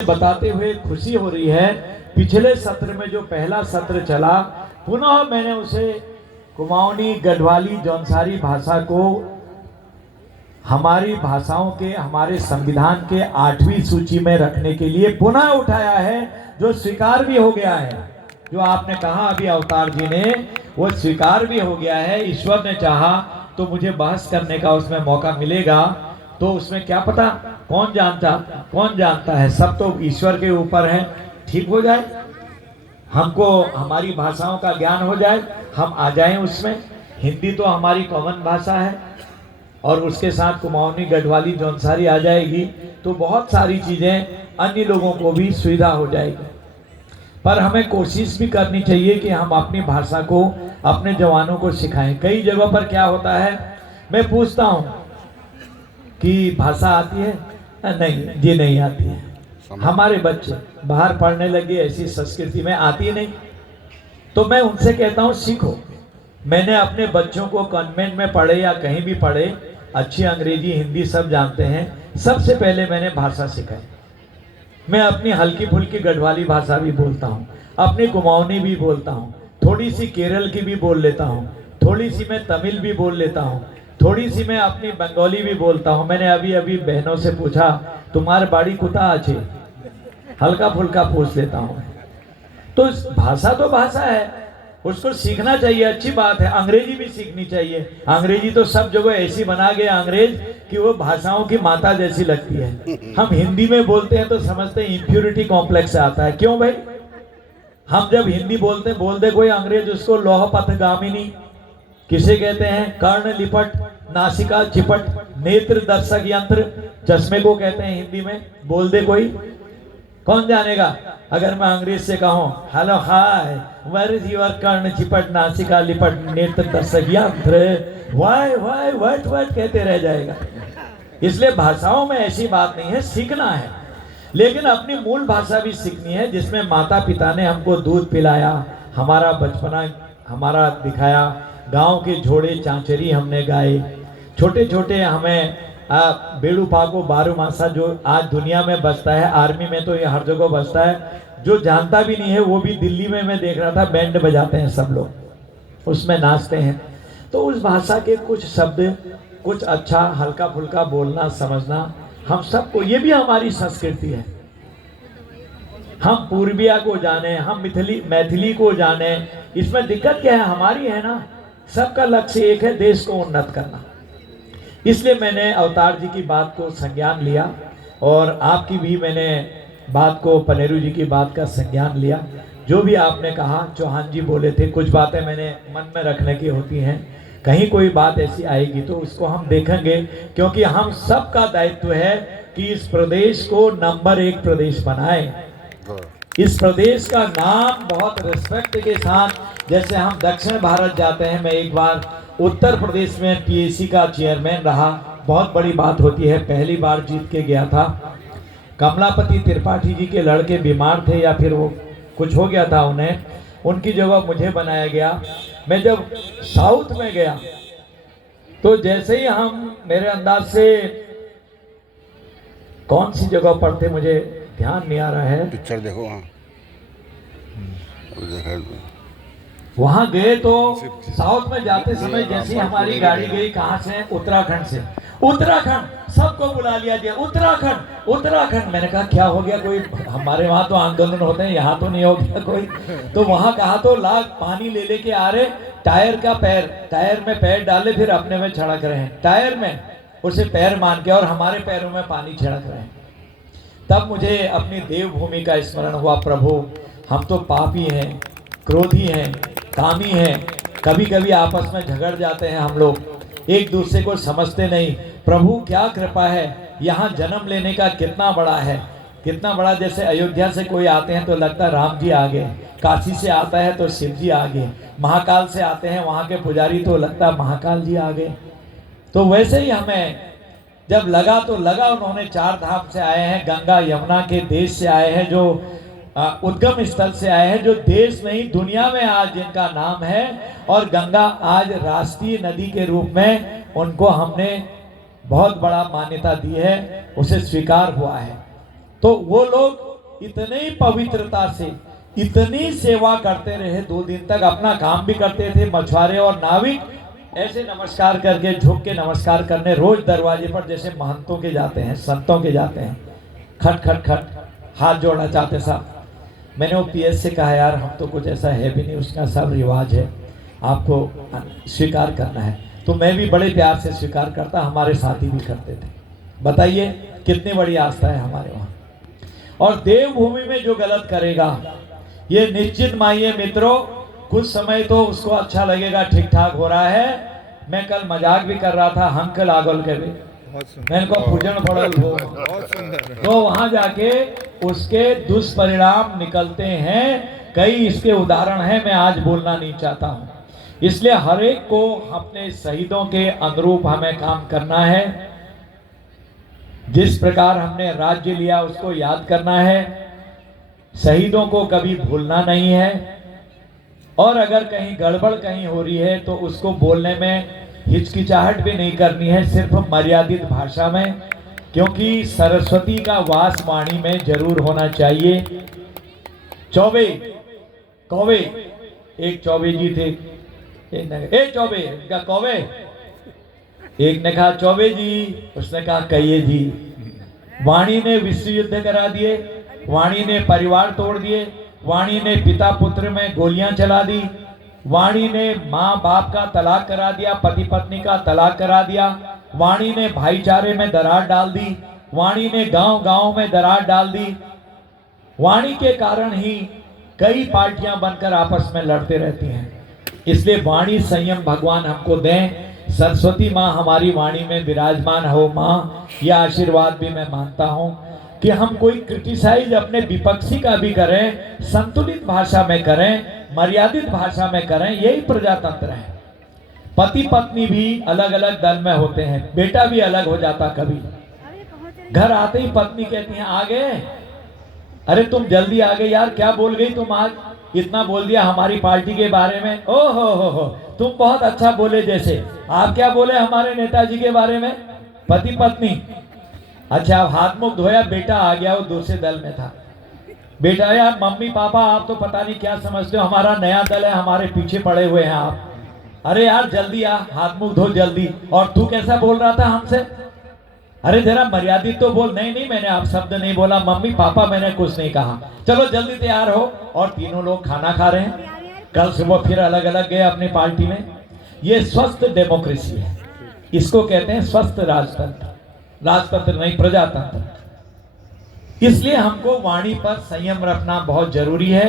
बताते हुए खुशी हो रही है। पिछले सत्र में जो पहला सत्र चला, पुनः मैंने उसे कुमाऊनी, गढ़वाली, जौनसारी भाषा को हमारी भाषाओं के, हमारे संविधान के 8वीं सूची में रखने के लिए पुनः उठाया है, जो स्वीकार भी हो गया है। जो आपने कहा अभी अवतार जी ने, वो स्वीकार भी हो गया है। ईश्वर ने चाहा तो मुझे बहस करने का उसमें मौका मिलेगा, तो उसमें क्या पता कौन जानता है। सब तो ईश्वर के ऊपर है। ठीक हो जाए, हमको हमारी भाषाओं का ज्ञान हो जाए, हम आ जाएं उसमें। हिंदी तो हमारी कॉमन भाषा है और उसके साथ कुमाऊनी, गढ़वाली, जौनसारी आ जाएगी, तो बहुत सारी चीजें अन्य लोगों को भी सुविधा हो जाएगी। पर हमें कोशिश भी करनी चाहिए कि हम अपनी भाषा को अपने जवानों को सिखाएं। कई जगहों पर क्या होता है, मैं पूछता हूं कि भाषा आती है? नहीं जी, नहीं आती है। हमारे बच्चे बाहर पढ़ने लगे, ऐसी संस्कृति में आती नहीं, तो मैं उनसे कहता हूं सीखो। मैंने अपने बच्चों को कॉन्वेंट में पढ़े या कहीं भी पढ़े, अच्छी अंग्रेजी, हिंदी सब जानते हैं। सबसे पहले मैंने भाषा सिखाई। मैं अपनी हल्की फुल्की गढ़वाली भाषा भी बोलता हूँ, अपनी कुमाऊनी भी बोलता हूँ, थोड़ी सी केरल की भी बोल लेता हूँ, थोड़ी सी मैं तमिल भी बोल लेता हूँ, थोड़ी सी मैं अपनी बंगाली भी बोलता हूँ। मैंने अभी अभी बहनों से पूछा, तुम्हारे बाड़ी कुता अच्छे, हल्का फुल्का पूछ लेता हूँ। तो भाषा तो भाषा है, उसको सीखना चाहिए, अच्छी बात है। अंग्रेजी भी सीखनी चाहिए। अंग्रेजी तो सब जगह ऐसी बना गया अंग्रेज कि वो भाषाओं की माता जैसी लगती है। हम हिंदी में बोलते हैं तो समझते हैं इंप्योरिटी कॉम्प्लेक्स आता है। क्यों भाई? हम जब हिंदी बोलते कोई अंग्रेज उसको लौह पथगामिनी, किसे कहते हैं, कर्ण लिपट, नासिका चिपट, नेत्र दर्शक यंत्र, चश्मे को कहते हैं हिंदी में। बोल दे कोई, कौन जानेगा? अगर मैं अंग्रेज से कहूं hello hi, where is your कर्ण चिपट, नासिका लिपट, नेत्र दर्शक यंत्र, वाई वाई व्हाट व्हाट कहते रह जाएगा। इसलिए भाषाओं में ऐसी बात नहीं है, सीखना है, लेकिन अपनी मूल भाषा भी सीखनी है, जिसमें माता पिता ने हमको दूध पिलाया, हमारा बचपना हमारा दिखाया, गांव के झोड़े चांचरी हमने गाए, छोटे छोटे हमें बेड़ू पाको बारू मासा जो आज दुनिया में बसता है, आर्मी में तो ये हर जगह बसता है। जो जानता भी नहीं है वो भी दिल्ली में मैं देख रहा था बैंड बजाते हैं सब लोग, उसमें नाचते हैं। तो उस भाषा के कुछ शब्द, कुछ अच्छा हल्का फुल्का बोलना समझना हम सबको, ये भी हमारी संस्कृति है। हम पूर्विया को जाने, हम मैथिली को जाने, इसमें दिक्कत क्या है? हमारी है ना। सबका लक्ष्य एक है, देश को उन्नत करना। इसलिए मैंने अवतार जी की बात को संज्ञान लिया और आपकी भी मैंने बात को, पनेरू जी की बात का संज्ञान लिया। जो भी आपने कहा, चौहान जी बोले थे, कुछ बातें मैंने मन में रखने की होती हैं। कहीं कोई बात ऐसी आएगी तो उसको हम देखेंगे, क्योंकि हम सब का दायित्व है कि इस प्रदेश को नंबर 1 प्रदेश बनाएं। इस प्रदेश का नाम बहुत रिस्पेक्ट के साथ, जैसे हम दक्षिण भारत जाते हैं, मैं एक बार उत्तर प्रदेश में पीएसी का चेयरमैन रहा, बहुत बड़ी बात होती है, पहली बार जीत के गया था। कमलापति त्रिपाठी जी के लड़के बीमार थे या फिर वो कुछ हो गया था उन्हें, उनकी जगह मुझे बनाया गया। मैं जब साउथ में गया तो जैसे ही हम, मेरे अंदाज से कौन सी जगह पर थे मुझे ध्यान नहीं आ रहा है, पिक्चर देखो वहां गए तो साउथ में जाते समय जैसे हमारी गाड़ी गई, कहां से? उत्तराखंड से। उत्तराखंड सबको बुला लिया गया, उत्तराखंड उत्तराखंड। मैंने कहा क्या हो गया? कोई, हमारे वहां तो आंदोलन होते हैं, यहाँ तो नहीं हो गया कोई? तो वहां कहा तो लाग पानी ले लेके आ रहे, टायर में पैर डाले, फिर अपने में छिड़क रहे हैं, टायर में उसे पैर मान के, और हमारे पैरों में पानी छिड़क रहे हैं। तब मुझे अपनी देवभूमि का स्मरण हुआ। प्रभु, हम तो पापी हैं, क्रोधी हैं, कामी हैं, कभी कभी आपस में झगड़ जाते हैं हम लोग, एक दूसरे को समझते नहीं। प्रभु क्या कृपा है, यहाँ जन्म लेने का कितना बड़ा है, कितना बड़ा। जैसे अयोध्या से कोई आते हैं तो लगता है राम जी आ गए, काशी से आता है तो शिव जी आ गए, महाकाल से आते हैं वहाँ के पुजारी तो लगता है महाकाल जी आ गए। तो वैसे ही हमें जब लगा तो लगा, उन्होंने 4 धाम से आए हैं, गंगा यमुना के देश से आए हैं, जो उद्गम स्थल से आए हैं, जो देश नहीं दुनिया में आज जिनका नाम है, और गंगा आज राष्ट्रीय नदी के रूप में उनको हमने बहुत बड़ा मान्यता दी है, उसे स्वीकार हुआ है। तो वो लोग इतने ही पवित्रता से इतनी सेवा करते रहे, 2 दिन तक अपना काम भी करते थे। मछुआरे और नाविक ऐसे नमस्कार करके, झुक के नमस्कार करने रोज दरवाजे पर, जैसे महंतों के जाते हैं, संतों के जाते हैं, खट खट खट हाथ जोड़ना चाहते साहब। मैंने वो पीएस से कहा, यार हम तो कुछ ऐसा है भी नहीं, उसका सब रिवाज है, आपको स्वीकार करना है। तो मैं भी बड़े प्यार से स्वीकार करता, हमारे साथी भी करते थे। बताइए कितनी बड़ी आस्था है हमारे वहाँ। और देवभूमि में जो गलत करेगा, ये निश्चित मानिए मित्रों, कुछ समय तो उसको अच्छा लगेगा, ठीक ठाक हो रहा है। मैं कल मजाक भी कर रहा था, हंकल आगोल के भी मैंने को पूजन पड़ल हो, तो वहां जाके उसके दुष्परिणाम निकलते हैं। कई इसके उदाहरण हैं, मैं आज बोलना नहीं चाहता हूं। इसलिए हर एक को अपने शहीदों के अनुरूप हमें काम करना है। जिस प्रकार हमने राज्य लिया उसको याद करना है, शहीदों को कभी भूलना नहीं है। और अगर कहीं गड़बड़ कहीं हो रही है तो उसको बोलने में हिचकिचाहट भी नहीं करनी है, सिर्फ मर्यादित भाषा में, क्योंकि सरस्वती का वास वाणी में जरूर होना चाहिए। चौबे कौवे, एक चौबे जी थे, एक चौबे का कौवे, एक ने कहा चौबे जी, उसने कहा कहिए जी। वाणी ने विश्व युद्ध करा दिए, वाणी ने परिवार तोड़ दिए, वाणी ने पिता पुत्र में गोलियां चला दी, वाणी ने माँ बाप का तलाक करा दिया, पति पत्नी का तलाक करा दिया, वाणी ने भाईचारे में दरार डाल दी, वाणी ने गांव गांव में दरार डाल दी। वाणी के कारण ही कई पार्टियां बनकर आपस में लड़ते रहती हैं। इसलिए वाणी संयम भगवान हमको दें। सरस्वती माँ हमारी वाणी में विराजमान हो माँ, यह आशीर्वाद भी मैं मानता हूँ कि हम कोई क्रिटिसाइज अपने विपक्षी का भी करें, संतुलित भाषा में करें, मर्यादित भाषा में करें, यही प्रजातंत्र है। पति पत्नी भी अलग अलग दल में होते हैं, बेटा भी अलग हो जाता कभी। घर आते ही पत्नी कहती है आ गए, अरे तुम जल्दी आ गए यार, क्या बोल गई तुम आज, इतना बोल दिया हमारी पार्टी के बारे में। ओ हो, तुम बहुत अच्छा बोले। जैसे आप क्या बोले हमारे नेताजी के बारे में, पति पत्नी। अच्छा हाथ मुख धोया, बेटा आ गया, वो दूसरे दल में था। बेटा यार मम्मी पापा आप तो पता नहीं क्या समझते हो, हमारा नया दल है, हमारे पीछे पड़े हुए हैं आप। अरे यार जल्दी आ, हाथ मुख धो जल्दी। और तू कैसा बोल रहा था हमसे, अरे जरा मर्यादित तो बोल। नहीं नहीं मैंने आप शब्द नहीं बोला, मम्मी पापा मैंने कुछ नहीं कहा, चलो जल्दी तैयार हो। और तीनों लोग खाना खा रहे हैं। कल सुबह फिर अलग अलग गए अपनी पार्टी में। ये स्वस्थ डेमोक्रेसी है, इसको कहते हैं स्वस्थ राजतंत्र। राजतंत्र नहीं, प्रजातंत्र। इसलिए हमको वाणी पर संयम रखना बहुत जरूरी है।